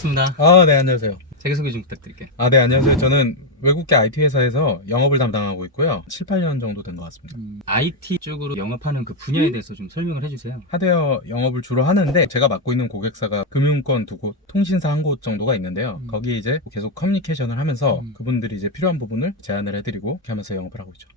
반갑습니다. 네, 안녕하세요. 자기소개 좀 부탁드릴게요. 네, 안녕하세요. 저는 외국계 IT 회사에서 영업을 담당하고 있고요. 7, 8년 정도 된 것 같습니다. IT 쪽으로 영업하는 그 분야에 대해서 좀 설명을 해주세요. 하드웨어 영업을 주로 하는데 제가 맡고 있는 고객사가 금융권 2곳, 통신사 1곳 정도가 있는데요. 거기에 이제 계속 커뮤니케이션을 하면서 그분들이 이제 필요한 부분을 제안을 해드리고 이렇게 하면서 영업을 하고 있죠.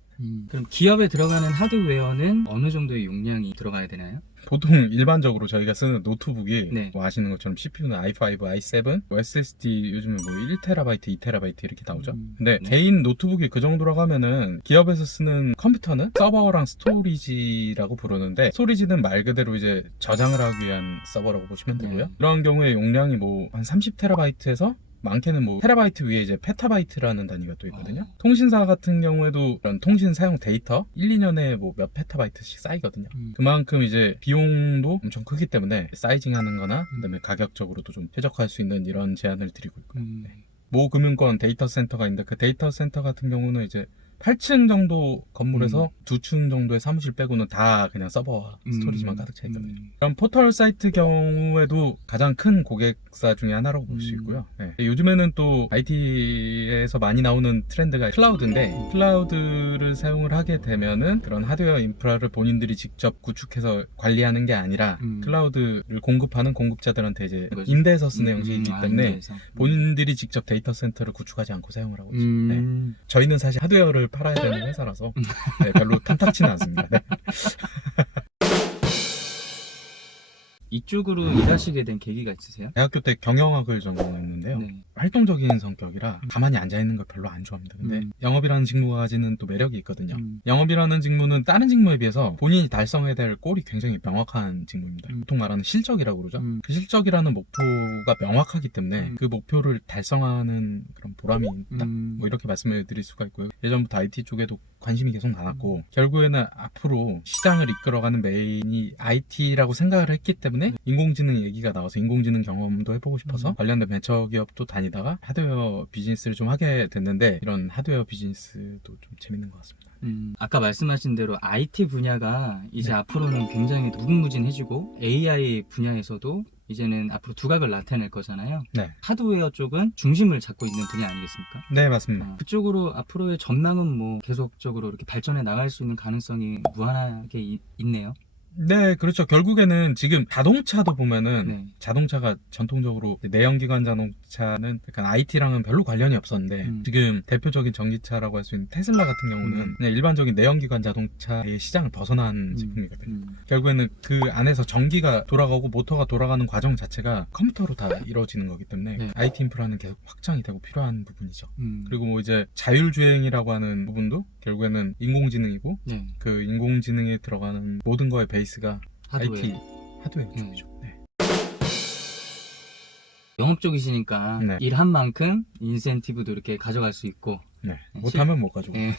그럼 기업에 들어가는 하드웨어는 어느 정도의 용량이 들어가야 되나요? 보통 일반적으로 저희가 쓰는 노트북이 네. 뭐 아시는 것처럼 CPU는 i5, i7, 뭐 SSD 요즘에 뭐 1TB, 2TB 이렇게 나오죠. 근데 네. 개인 노트북이 그 정도라고 하면은 기업에서 쓰는 컴퓨터는 서버랑 스토리지라고 부르는데, 스토리지는 말 그대로 이제 저장을 하기 위한 서버라고 보시면 되고요. 네. 이런 경우에 용량이 뭐 한 30TB에서 많게는 뭐 테라바이트 위에 이제 페타바이트라는 단위가 또 있거든요. 통신사 같은 경우에도 이런 통신 사용 데이터 1, 2년에 뭐 몇 페타바이트씩 쌓이거든요. 그만큼 이제 비용도 엄청 크기 때문에 사이징 하는 거나 그다음에 가격적으로도 좀 최적화할 수 있는 이런 제안을 드리고 있고요. 모 금융권 데이터 센터가 있는데 그 데이터 센터 같은 경우는 이제 8층 정도 건물에서 2층 정도의 사무실 빼고는 다 그냥 서버와 스토리지만 가득 차 있거든요. 그럼 포털 사이트 경우에도 가장 큰 고객사 중에 하나라고 볼 수 있고요. 네. 요즘에는 또 IT에서 많이 나오는 트렌드가 클라우드인데, 클라우드를 사용을 하게 되면은 그런 하드웨어 인프라를 본인들이 직접 구축해서 관리하는 게 아니라 클라우드를 공급하는 공급자들한테 이제 임대해서 쓰는 형식이기 때문에 임대해서. 본인들이 직접 데이터 센터를 구축하지 않고 사용을 하고 있죠. 네. 저희는 사실 하드웨어를 팔아야 되는 회사라서 네, 별로 탐탁치는 않습니다. 네. 이쪽으로 일하시게 된 계기가 있으세요? 대학교 때 경영학을 전공했는데요. 네. 활동적인 성격이라 가만히 앉아있는 걸 별로 안 좋아합니다. 근데 영업이라는 직무가 가지는 또 매력이 있거든요. 영업이라는 직무는 다른 직무에 비해서 본인이 달성해야 될 꼴이 굉장히 명확한 직무입니다. 보통 말하는 실적이라고 그러죠. 그 실적이라는 목표가 명확하기 때문에 그 목표를 달성하는 그런 보람이 있다? 뭐 이렇게 말씀을 드릴 수가 있고요. 예전부터 IT 쪽에도 관심이 계속 많았고 결국에는 앞으로 시장을 이끌어가는 메인이 IT라고 생각을 했기 때문에 인공지능 얘기가 나와서 인공지능 경험도 해보고 싶어서 관련된 벤처기업도 다니다가 하드웨어 비즈니스를 좀 하게 됐는데, 이런 하드웨어 비즈니스도 좀 재밌는 것 같습니다. 아까 말씀하신 대로 IT 분야가 이제 네. 앞으로는 굉장히 무궁무진해지고 AI 분야에서도 이제는 앞으로 두각을 나타낼 거잖아요. 네. 하드웨어 쪽은 중심을 잡고 있는 분야 아니겠습니까? 네, 맞습니다. 그쪽으로 앞으로의 전망은 뭐 계속적으로 이렇게 발전해 나갈 수 있는 가능성이 무한하게 있네요. 네, 그렇죠. 결국에는 지금 자동차도 보면은 네. 자동차가 전통적으로 내연기관 자동차는 약간 IT랑은 별로 관련이 없었는데 지금 대표적인 전기차라고 할 수 있는 테슬라 같은 경우는 그냥 일반적인 내연기관 자동차의 시장을 벗어난 제품이거든요. 결국에는 그 안에서 전기가 돌아가고 모터가 돌아가는 과정 자체가 컴퓨터로 다 이루어지는 거기 때문에 네. IT 인프라는 계속 확장이 되고 필요한 부분이죠. 그리고 뭐 이제 자율주행이라고 하는 부분도 결국에는 인공지능이고 네. 그 인공지능에 들어가는 모든 거의 베이스가 하드웨어. IT 하드웨어 쪽이죠. 네. 영업 쪽이시니까 네. 일한 만큼 인센티브도 이렇게 가져갈 수 있고 네. 못하면 못 가지고. 예.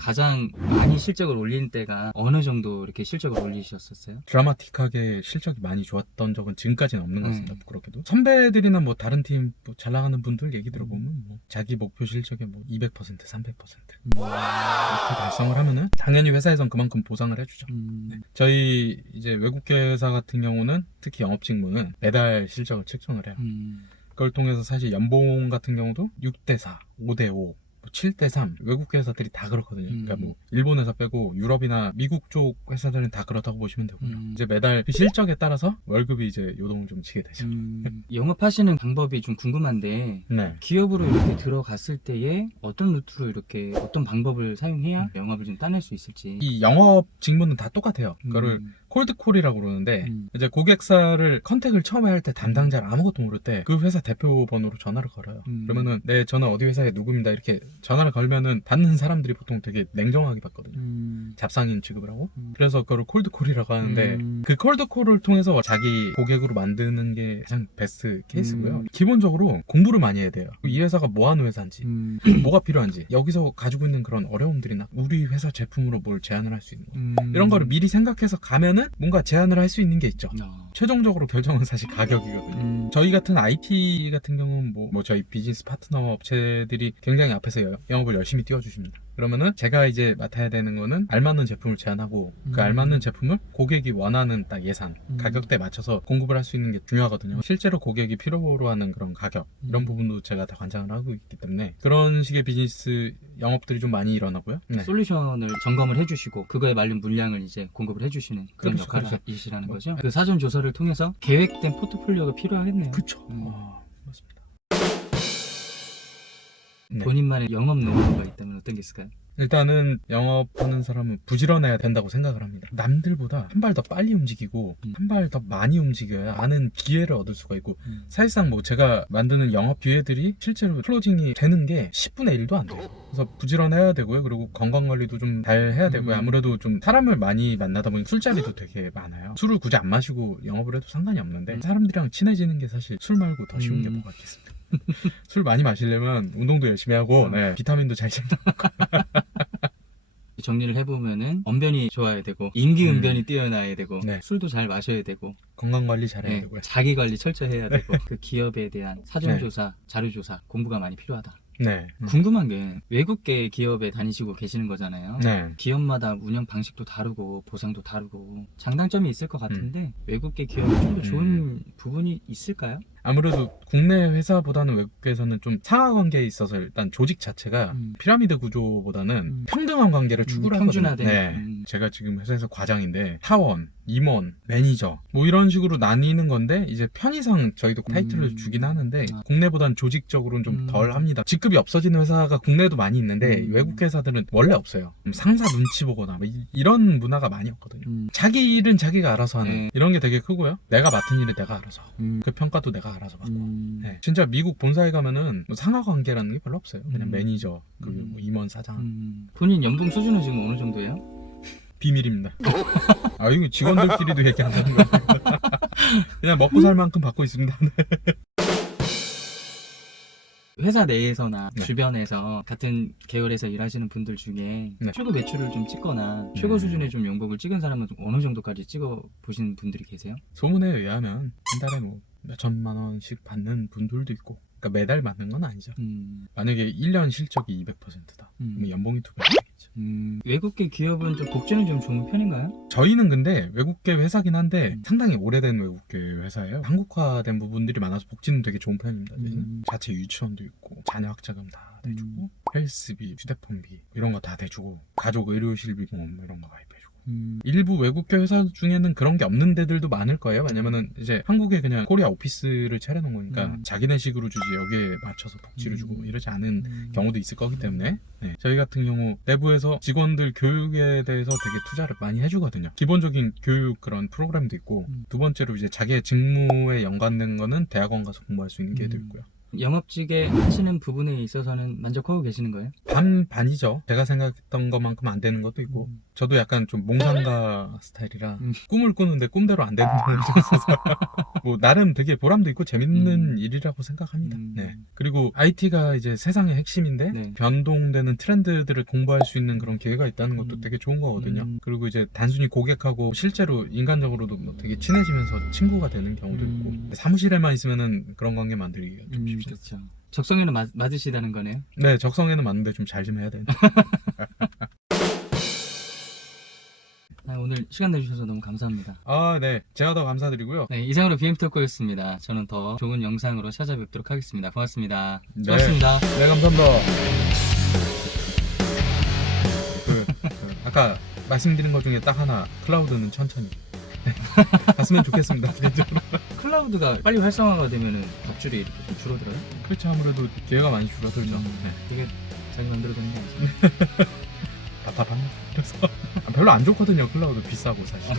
가장 많이 실적을 올린 때가 어느 정도 이렇게 실적을 올리셨었어요? 드라마틱하게 실적이 많이 좋았던 적은 지금까지는 없는 것 같습니다. 부끄럽게도. 선배들이나 뭐 다른 팀 뭐 잘 나가는 분들 얘기 들어보면 뭐 자기 목표 실적의 뭐 200%, 300% 이렇게 달성을 하면은 당연히 회사에선 그만큼 보상을 해주죠. 네. 저희 이제 외국계 회사 같은 경우는 특히 영업 직무는 매달 실적을 측정을 해요. 그걸 통해서 사실 연봉 같은 경우도 6대4, 5대5, 7대3 외국 회사들이 다 그렇거든요. 그러니까 뭐 일본 회사 빼고 유럽이나 미국 쪽 회사들은 다 그렇다고 보시면 되고요. 이제 매달 그 실적에 따라서 월급이 이제 요동을 좀 치게 되죠. 영업하시는 방법이 좀 궁금한데 네. 기업으로 이렇게 들어갔을 때에 어떤 루트로 이렇게 어떤 방법을 사용해야 영업을 좀 따낼 수 있을지. 이 영업 직무는 다 똑같아요. 그거를 콜드콜이라고 그러는데 이제 고객사를 컨택을 처음에 할 때 담당자를 아무것도 모를 때 그 회사 대표 번호로 전화를 걸어요. 그러면은 네, 저는 어디 회사의 누구입니다 이렇게 전화를 걸면은 받는 사람들이 보통 되게 냉정하게 받거든요. 잡상인 취급을 하고. 그래서 그걸 콜드콜이라고 하는데 그 콜드콜을 통해서 자기 고객으로 만드는 게 가장 베스트 케이스고요. 기본적으로 공부를 많이 해야 돼요. 이 회사가 뭐 하는 회사인지 뭐가 필요한지, 여기서 가지고 있는 그런 어려움들이나 우리 회사 제품으로 뭘 제안을 할 수 있는 거, 이런 거를 미리 생각해서 가면은 뭔가 제안을 할 수 있는 게 있죠. 최종적으로 결정은 사실 가격이거든요. 저희 같은 IT 같은 경우는 뭐 저희 비즈니스 파트너 업체들이 굉장히 앞에서 영업을 열심히 띄워주십니다. 그러면은 제가 이제 맡아야 되는 거는 알맞는 제품을 제안하고 그 알맞는 제품을 고객이 원하는 딱 예산, 가격대에 맞춰서 공급을 할 수 있는 게 중요하거든요. 실제로 고객이 필요로 하는 그런 가격, 이런 부분도 제가 다 관장을 하고 있기 때문에 그런 식의 비즈니스 영업들이 좀 많이 일어나고요. 네. 솔루션을 점검을 해주시고 그거에 맞는 물량을 이제 공급을 해주시는 그런 그렇죠, 역할이시라는 거죠. 그 사전 조사를 통해서 계획된 포트폴리오가 필요하겠네요. 그쵸. 맞습니다. 네. 본인만의 영업 노하우가 있다면 어떤 게 있을까요? 일단은 영업하는 사람은 부지런해야 된다고 생각을 합니다. 남들보다 한 발 더 빨리 움직이고 한 발 더 많이 움직여야 많은 기회를 얻을 수가 있고 사실상 뭐 제가 만드는 영업 기회들이 실제로 클로징이 되는 게 10분의 1도 안 돼요. 그래서 부지런해야 되고요. 그리고 건강관리도 좀 잘 해야 되고요. 아무래도 좀 사람을 많이 만나다 보니 술자리도 되게 많아요. 술을 굳이 안 마시고 영업을 해도 상관이 없는데 사람들이랑 친해지는 게 사실 술 말고 더 쉬운 게 뭐가 있겠습니까? 술 많이 마시려면 운동도 열심히 하고 비타민도 잘 챙겨. 정리를 해보면은 언변이 좋아야 되고 임기응변이 뛰어나야 되고 네. 술도 잘 마셔야 되고 건강관리 잘해야 네, 되고요. 자기관리 철저히 해야 되고 그 기업에 대한 사전조사, 자료조사, 공부가 많이 필요하다. 네. 궁금한 게 외국계 기업에 다니시고 계시는 거잖아요. 네. 기업마다 운영 방식도 다르고 보상도 다르고 장단점이 있을 것 같은데 외국계 기업이 좀 더 좋은 부분이 있을까요? 아무래도 국내 회사보다는 외국에서는 좀 상하 관계에 있어서 일단 조직 자체가 피라미드 구조보다는 평등한 관계를 추구를 하거든요. 평준화된. 네. 제가 지금 회사에서 과장인데 사원, 임원, 매니저 뭐 이런 식으로 나뉘는 건데 이제 편의상 저희도 타이틀을 주긴 하는데 국내보다는 조직적으로는 좀 덜 합니다. 직급이 없어지는 회사가 국내에도 많이 있는데 외국 회사들은 원래 없어요. 상사 눈치 보거나 뭐 이런 문화가 많이 없거든요. 자기 일은 자기가 알아서 하는 이런 게 되게 크고요. 내가 맡은 일은 내가 알아서 그 평가도 내가 알아서 받고. 네. 진짜 미국 본사에 가면은 뭐 상하 관계라는 게 별로 없어요. 그냥 매니저, 그리고 뭐 임원, 사장. 본인 연봉 수준은 지금 어느 정도예요? 비밀입니다. 이거 직원들끼리도 얘기 안 하는 거예요. 그냥 먹고 살 만큼 받고 있습니다. 회사 내에서나 네. 주변에서 같은 계열에서 일하시는 분들 중에 네. 최고 매출을 좀 찍거나 최고 수준의 좀 연봉을 찍은 사람은 좀 어느 정도까지 찍어 보신 분들이 계세요? 소문에 의하면 한 달에 뭐 몇 천만 원씩 받는 분들도 있고, 그러니까 매달 받는 건 아니죠. 만약에 1년 실적이 200%다. 그럼 연봉이 2배 되겠죠. 외국계 기업은 좀 복지는 좀 좋은 편인가요? 저희는 근데 외국계 회사긴 한데 상당히 오래된 외국계 회사예요. 한국화된 부분들이 많아서 복지는 되게 좋은 편입니다. 저희는 자체 유치원도 있고 자녀 학자금 다 대주고 헬스비, 휴대폰비 이런 거 다 대주고 가족 의료실비 보험 이런 거 가입해주고. 일부 외국계 회사 중에는 그런 게 없는 데들도 많을 거예요. 왜냐면은 이제 한국에 그냥 코리아 오피스를 차려놓은 거니까 자기네식으로 주지 여기에 맞춰서 복지를 주고 이러지 않은 경우도 있을 거기 때문에 저희 같은 경우 내부에서 직원들 교육에 대해서 되게 투자를 많이 해주거든요. 기본적인 교육 그런 프로그램도 있고, 두 번째로 이제 자기의 직무에 연관된 거는 대학원 가서 공부할 수 있는 기회도 있고요. 영업직에 하시는 부분에 있어서는 만족하고 계시는 거예요? 반이죠. 제가 생각했던 것만큼 안 되는 것도 있고, 저도 약간 좀 몽상가 스타일이라 꿈을 꾸는데 꿈대로 안 되는 경우도 있어서 뭐 나름 되게 보람도 있고 재밌는 일이라고 생각합니다. 네. 그리고 IT가 이제 세상의 핵심인데 변동되는 트렌드들을 공부할 수 있는 그런 기회가 있다는 것도 되게 좋은 거거든요. 그리고 이제 단순히 고객하고 실제로 인간적으로도 뭐 되게 친해지면서 친구가 되는 경우도 있고, 사무실에만 있으면은 그런 관계 만들기가 좀 쉽죠. 그렇죠. 적성에는 맞으시다는 거네요. 네, 적성에는 맞는데 좀 잘 좀 해야 되는데. 오늘 시간 내주셔서 너무 감사합니다. 네. 제가 더 감사드리고요. 네, 이상으로 BM토크였습니다. 저는 더 좋은 영상으로 찾아뵙도록 하겠습니다. 고맙습니다. 네. 수고하셨습니다. 네, 감사합니다. 아까 말씀드린 것 중에 딱 하나, 클라우드는 천천히 갔으면 좋겠습니다. 개인적으로. 클라우드가 빨리 활성화가 되면은 덕질이 이렇게 좀 줄어들어요? 그렇죠. 아무래도 기회가 많이 줄어들죠. 되게 자기 만들어내는 게 아니죠. 답답합니다. 그래서 별로 안 좋거든요. 클라우드 비싸고 사실.